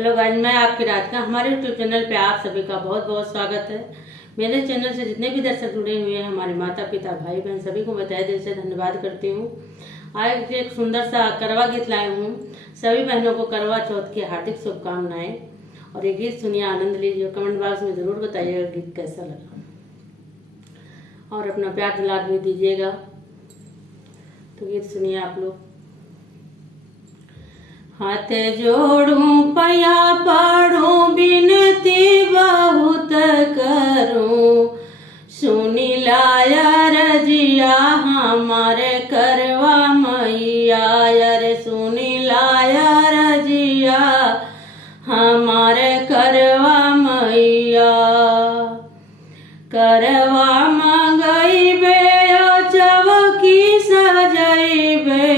Hello guys, मैं आपकी राधिका। हमारे यूट्यूब चैनल पे आप सभी का बहुत बहुत स्वागत है। मेरे चैनल से जितने भी दर्शक जुड़े हुए हैं, हमारे माता पिता भाई बहन सभी को मैं तहे दिल से धन्यवाद करती हूँ। आज एक सुंदर सा करवा गीत लाई हूँ। सभी बहनों को करवा चौथ की हार्दिक शुभकामनाएं। और ये गीत सुनिए, आनंद लीजिए। कमेंट बॉक्स में जरूर बताइएगा गीत कैसा लगा और अपना प्यार दुलार भी दीजिएगा। तो गीत सुनिए आप लोग। हाथ जोड़ूं पया पड़ूं बिनती बहुत करूं, सुनी लाया रजिया हमारे करवा मैया। रे सुनी लाया रजिया हमारे करवा मैया। करवा मंगइबे चवकी सजइबे,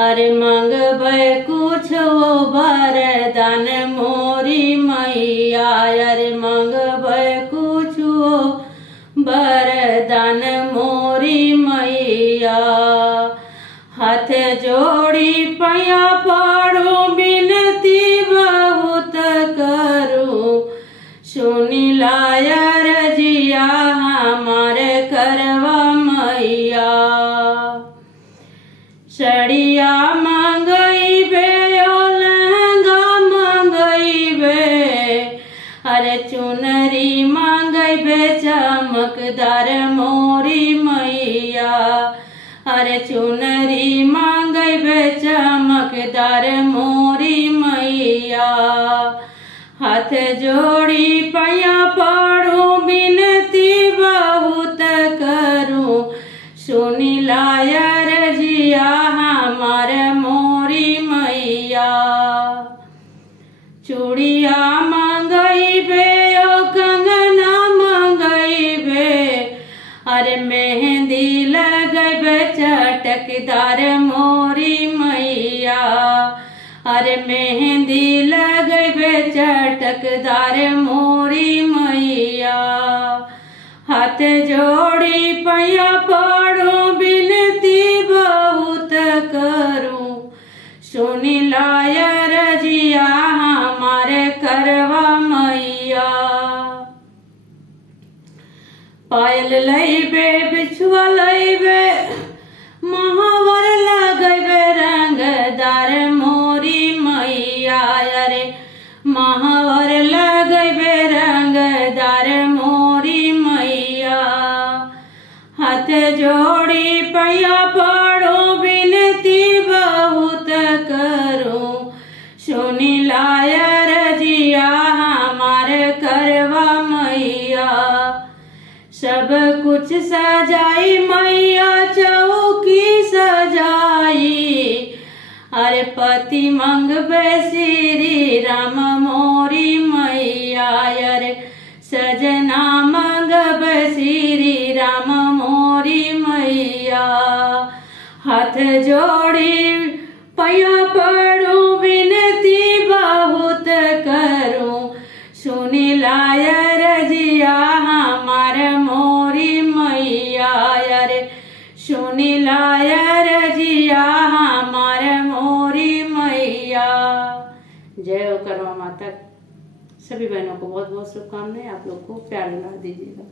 अरे मंगबै कुछ वो वरदान मोरी मैया। अरे मंगबै कुछ वो वरदान मोरी मैया। हाथ जोड़ी पैया पड़ो बिनती बहुत करूं, सुनी लाया रजिया हमारे करवा मैया। सड़िया मंगइबे लहंगा मंगइबे, अरे चुनरी मंगइबे चमकदार मोरी मैया। अरे चुनरी मंगइबे चमकदार मोरी मैया। हाथ जोड़ी पैया पड़ो बिनती बहुत करूं, सुनी लाया रजिया हमार मोरी मैया। चूड़िया मंगइबे कंगना मंगइबे, अरे मेहंदी लगइबे चटकदार मोरी मैया। अरे मेहंदी लगइबे चटकदार मोरी मैया। हाथ जोड़ी पैया पड़ो बिनती बहुत करूं, सुनी लाया रजिया हमारे करवा मैया। पायल लइबे बिछुआ लइबे, महावर लगइबे रंगदार मोरी मैया। अरे महावर लगइबे रंगदार मोरी मैया। हाथ जोड़ी पैया पड़ो बिनती बहुत करूं, सुनी लाया रजिया हमारे करवा मैया। सब कुछ सजाई मैया चौकी सजाई, अरे पति मंगबे श्री राम मोरी मैया। अरे सजना मंगबे श्री राम मोरी मैया। हाथ जोड़ी पैया पड़ो बिनती बहुत करूं, सुनी लाया रजिया हमार मोरी मैया। अरे सुनी लाया रजिया हमार मोरी मैया। जय हो करवा माता। सभी बहनों को बहुत बहुत शुभकामनाएं। आप लोग को प्यार दुलार दीजिएगा।